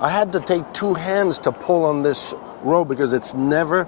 I had to take two hands to pull on this rope because it's never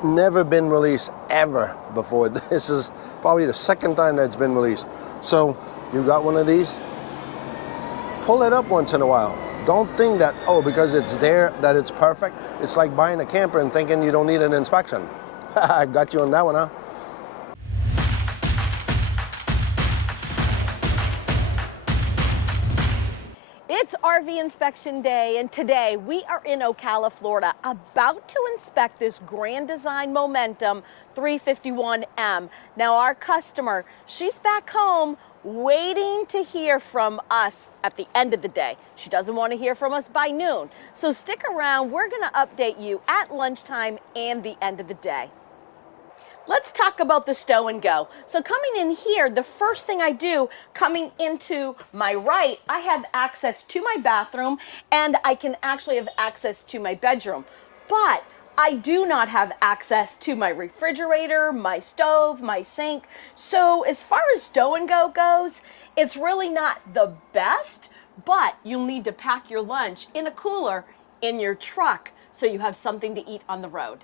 been released ever before. This is probably the second time that it's been released. So you got one of these? Pull it up once in a while. Don't think that, oh, because it's there, that it's perfect. It's like buying a camper and thinking you don't need an inspection. I got you on that one, huh? It's RV inspection day, and today we are in Ocala, Florida, about to inspect this Grand Design Momentum 351M. Now our customer, she's back home waiting to hear from us at the end of the day. She doesn't want to hear from us by noon. So stick around, we're gonna update you at lunchtime and the end of the day. Let's talk about the stow and go. So coming in here, the first thing I do, coming into my right, I have access to my bathroom and I can actually have access to my bedroom. But I do not have access to my refrigerator, my stove, my sink. So as far as stow and go goes, it's really not the best, but you'll need to pack your lunch in a cooler in your truck so you have something to eat on the road.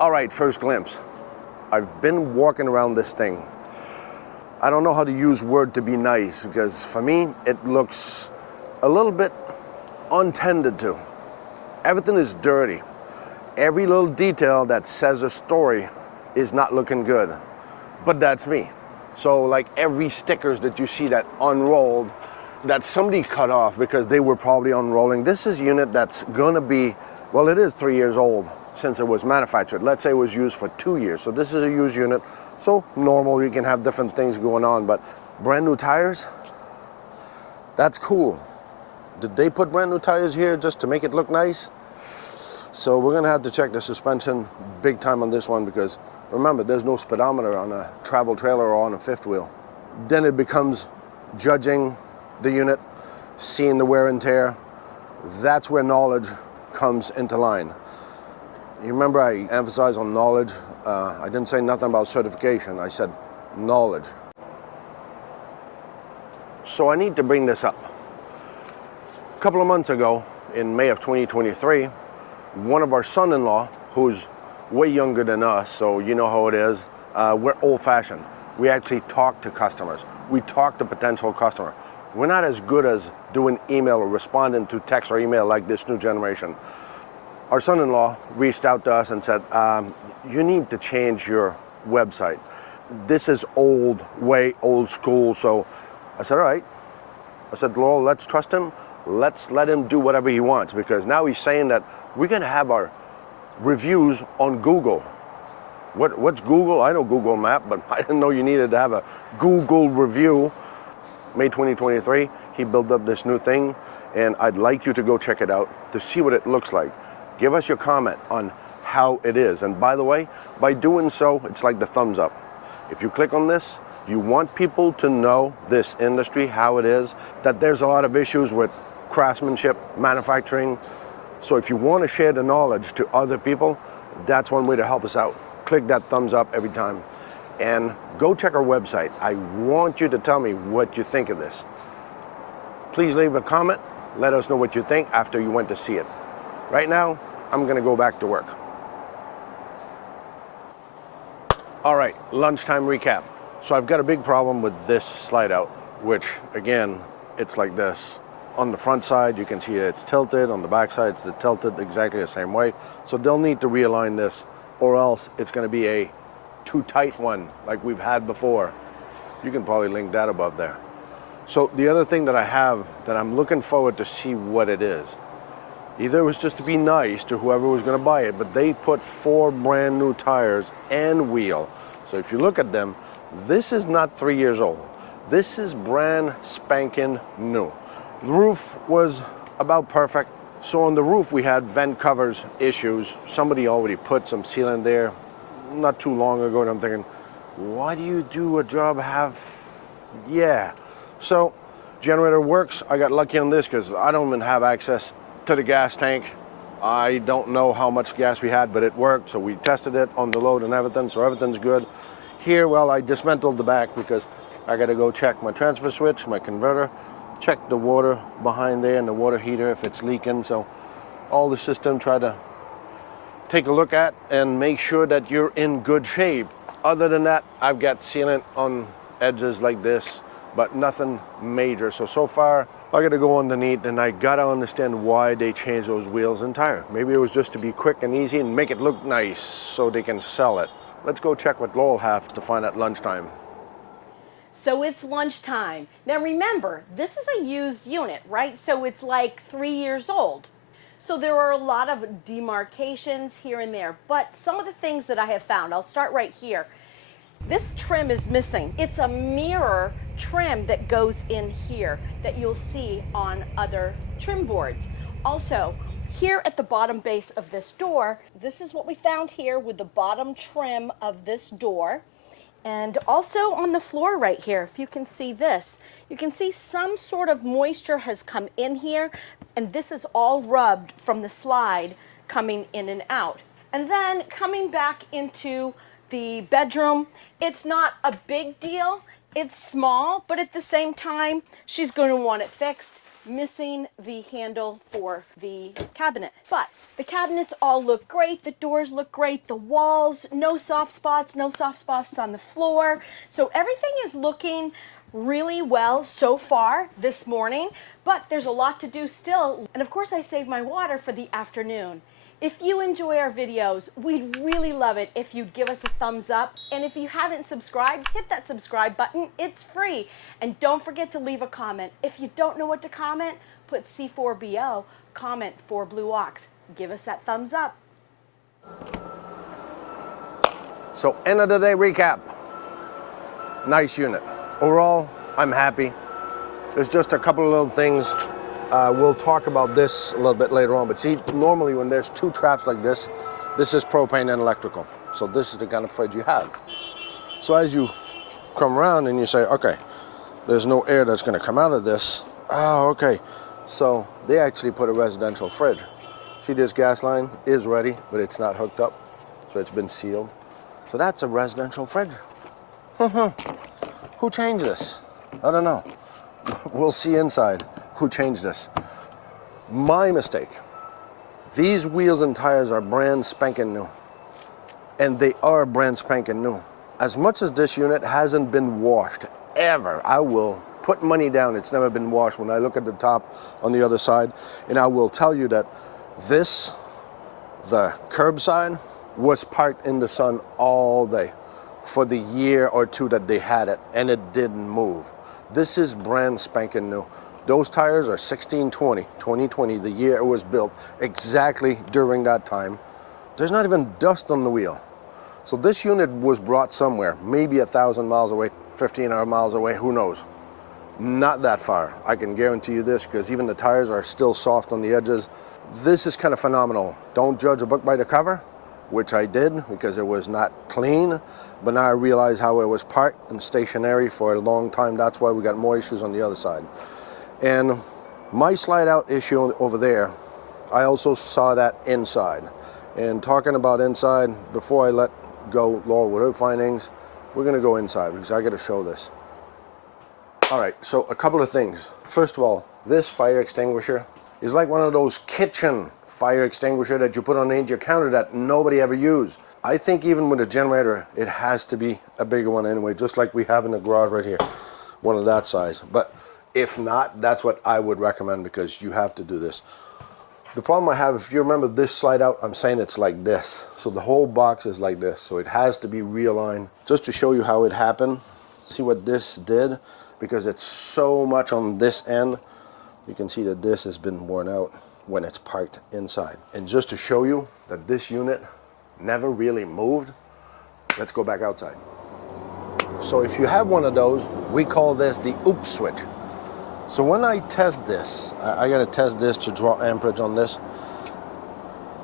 All right, first glimpse. I've been walking around this thing. I don't know how to use word to be nice because for me, it looks a little bit untended to. Everything is dirty. Every little detail that says a story is not looking good, but that's me. So like every stickers that you see that unrolled, that somebody cut off because they were probably unrolling. This is a unit that's gonna be, well, it is 3 years old since it was manufactured. Let's say it was used for 2 years. So this is a used unit. So normal, you can have different things going on, but brand new tires, that's cool. Did they put brand new tires here just to make it look nice? So we're gonna have to check the suspension big time on this one because remember, there's no speedometer on a travel trailer or on a fifth wheel. Then it becomes judging the unit, seeing the wear and tear. That's where knowledge comes into line. You remember I emphasized on knowledge. I didn't say nothing about certification. I said knowledge. So I need to bring this up. A couple of months ago, in May of 2023, one of our son-in-law, who's way younger than us, so you know how it is, we're old-fashioned. We actually talk to customers. We talk to potential customers. We're not as good as doing email or responding through text or email like this new generation. Our son-in-law reached out to us and said, you need to change your website. This is old, way old school. So I said, all right. I said, Laurel, let's trust him. Let's let him do whatever he wants because now he's saying that we're gonna have our reviews on Google. What's Google? I know Google Map, but I didn't know you needed to have a Google review. May 2023, he built up this new thing and I'd like you to go check it out to see what it looks like. Give us your comment on how it is. And by the way, by doing so, it's like the thumbs up. If you click on this, you want people to know this industry, how it is, that there's a lot of issues with craftsmanship, manufacturing. So if you want to share the knowledge to other people, that's one way to help us out. Click that thumbs up every time. And go check our website. I want you to tell me what you think of this. Please leave a comment. Let us know what you think after you went to see it. Right now, I'm gonna go back to work. All right, lunchtime recap. So I've got a big problem with this slide out, which again, it's like this. On the front side, you can see it's tilted. On the back side, it's tilted exactly the same way. So they'll need to realign this or else it's gonna be a too tight one like we've had before. You can probably link that above there. So the other thing that I have that I'm looking forward to see what it is. Either it was just to be nice to whoever was gonna buy it, but they put 4 brand new tires and wheel. So if you look at them, this is not 3 years old. This is brand spanking new. The roof was about perfect. So on the roof, we had vent covers issues. Somebody already put some sealant there not too long ago, and I'm thinking, why do you do a job yeah. So generator works. I got lucky on this because I don't even have access to the gas tank. I don't know how much gas we had, but it worked. So we tested it on the load and everything. So everything's good. Here, well, I dismantled the back because I got to go check my transfer switch, my converter, check the water behind there and the water heater if it's leaking. So all the system, try to take a look at and make sure that you're in good shape. Other than that, I've got sealant on edges like this, but nothing major. So far, I gotta go underneath and I gotta understand why they changed those wheels and tire. Maybe it was just to be quick and easy and make it look nice so they can sell it. Let's go check what Laurel has to find at lunchtime. So it's lunchtime. Now remember, this is a used unit, right? So it's like 3 years old. So there are a lot of demarcations here and there, but some of the things that I have found, I'll start right here. This trim is missing. It's a mirror trim that goes in here that you'll see on other trim boards. Also, here at the bottom base of this door, this is what we found here with the bottom trim of this door. And also on the floor right here, if you can see this, you can see some sort of moisture has come in here, and this is all rubbed from the slide coming in and out. And then coming back into the bedroom, it's not a big deal, it's small, but at the same time, she's going to want it fixed, missing the handle for the cabinet. But the cabinets all look great, the doors look great, the walls, no soft spots on the floor. So everything is looking really well so far this morning, but there's a lot to do still. And of course I saved my water for the afternoon. If you enjoy our videos, we'd really love it if you'd give us a thumbs up. And if you haven't subscribed, hit that subscribe button. It's free. And don't forget to leave a comment. If you don't know what to comment, put C4BO, comment for Blue Ox. Give us that thumbs up. So end of the day recap. Nice unit. Overall, I'm happy. There's just a couple of little things. We'll talk about this a little bit later on, but see, normally when there's two traps like this is propane and electrical. So this is the kind of fridge you have. So as you come around and you say, okay, there's no air that's gonna come out of this. Oh, okay. So they actually put a residential fridge. See, this gas line is ready, but it's not hooked up. So it's been sealed. So that's a residential fridge. Who changed this? I don't know. We'll see inside who changed this. My mistake. These wheels and tires are brand spanking new. And they are brand spanking new. As much as this unit hasn't been washed ever, I will put money down it's never been washed when I look at the top on the other side. And I will tell you that this, the curbside, was parked in the sun all day for the year or two that they had it, and it didn't move. This is brand spanking new. Those tires are 2020, the year it was built, exactly during that time. There's not even dust on the wheel. So this unit was brought somewhere, maybe 1,000 miles away, 1,500 miles away, who knows? Not that far. I can guarantee you this, because even the tires are still soft on the edges. This is kind of phenomenal. Don't judge a book by the cover, which I did because it was not clean, but now I realize how it was parked and stationary for a long time. That's why we got more issues on the other side. And my slide out issue over there, I also saw that inside. And talking about inside, before I let go Laurel with her findings, we're gonna go inside because I gotta show this. All right, so a couple of things. First of all, this fire extinguisher is like one of those kitchen fire extinguisher that you put on your counter that nobody ever used. I think even with a generator, it has to be a bigger one anyway, just like we have in the garage right here, one of that size. But if not, that's what I would recommend because you have to do this. The problem I have, if you remember this slide out, I'm saying it's like this. So the whole box is like this. So it has to be realigned. Just to show you how it happened, see what this did, because it's so much on this end. You can see that this has been worn out when it's parked inside. And just to show you that this unit never really moved, let's go back outside. So if you have one of those, we call this the OOP switch. So when I test this, I gotta test this to draw amperage on this.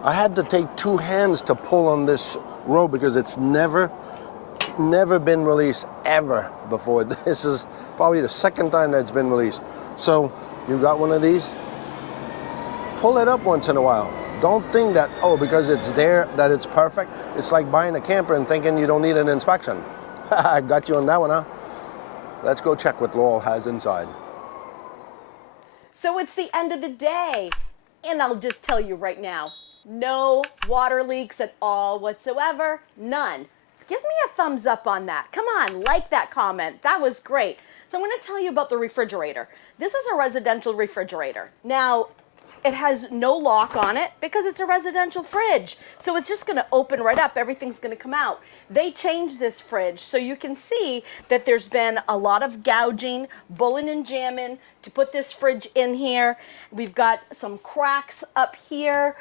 I had to take two hands to pull on this rope because it's never been released ever before. This is probably the second time that it's been released. So you got one of these? Pull it up once in a while. Don't think that, oh, because it's there, that it's perfect. It's like buying a camper and thinking you don't need an inspection. I got you on that one, huh? Let's go check what Laurel has inside. So it's the end of the day, and I'll just tell you right now, no water leaks at all whatsoever, none. Give me a thumbs up on that. Come on, like that comment. That was great. So I'm going to tell you about the refrigerator. This is a residential refrigerator. Now, it has no lock on it because it's a residential fridge. So it's just going to open right up. Everything's going to come out. They changed this fridge, so you can see that there's been a lot of gouging, bulling and jamming to put this fridge in here. We've got some cracks up here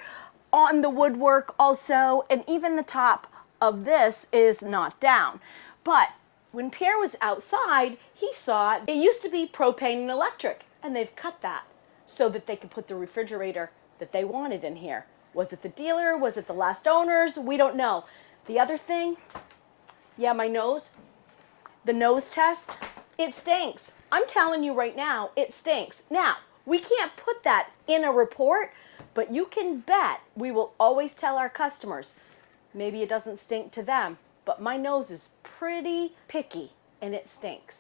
on the woodwork also, and even the top of this is not down. But when Pierre was outside, he saw it used to be propane and electric, and they've cut that so that they could put the refrigerator that they wanted in here. Was it the dealer? Was it the last owners? We don't know. The other thing, yeah, my nose, the nose test, it stinks. I'm telling you right now, it stinks. Now, we can't put that in a report, but you can bet we will always tell our customers, maybe it doesn't stink to them, but my nose is pretty picky and it stinks.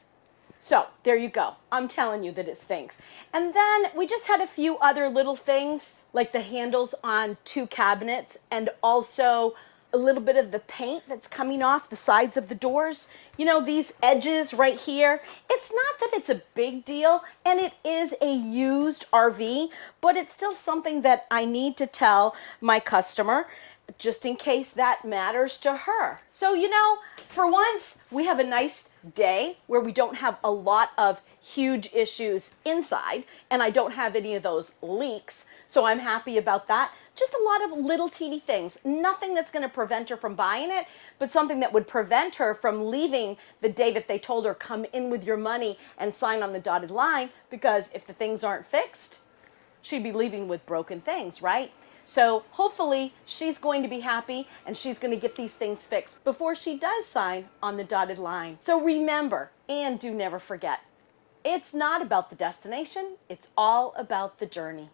So there you go. I'm telling you that it stinks. And then we just had a few other little things like the handles on 2 cabinets and also a little bit of the paint that's coming off the sides of the doors. You know, these edges right here. It's not that it's a big deal, and it is a used RV, but it's still something that I need to tell my customer just in case that matters to her. So, you know, for once, we have a nice day where we don't have a lot of huge issues inside, and I don't have any of those leaks, so I'm happy about that. Just a lot of little teeny things. Nothing that's going to prevent her from buying it, but something that would prevent her from leaving the day that they told her, come in with your money and sign on the dotted line, because if the things aren't fixed, she'd be leaving with broken things, right? So hopefully she's going to be happy and she's going to get these things fixed before she does sign on the dotted line. So remember, and do never forget, it's not about the destination, it's all about the journey.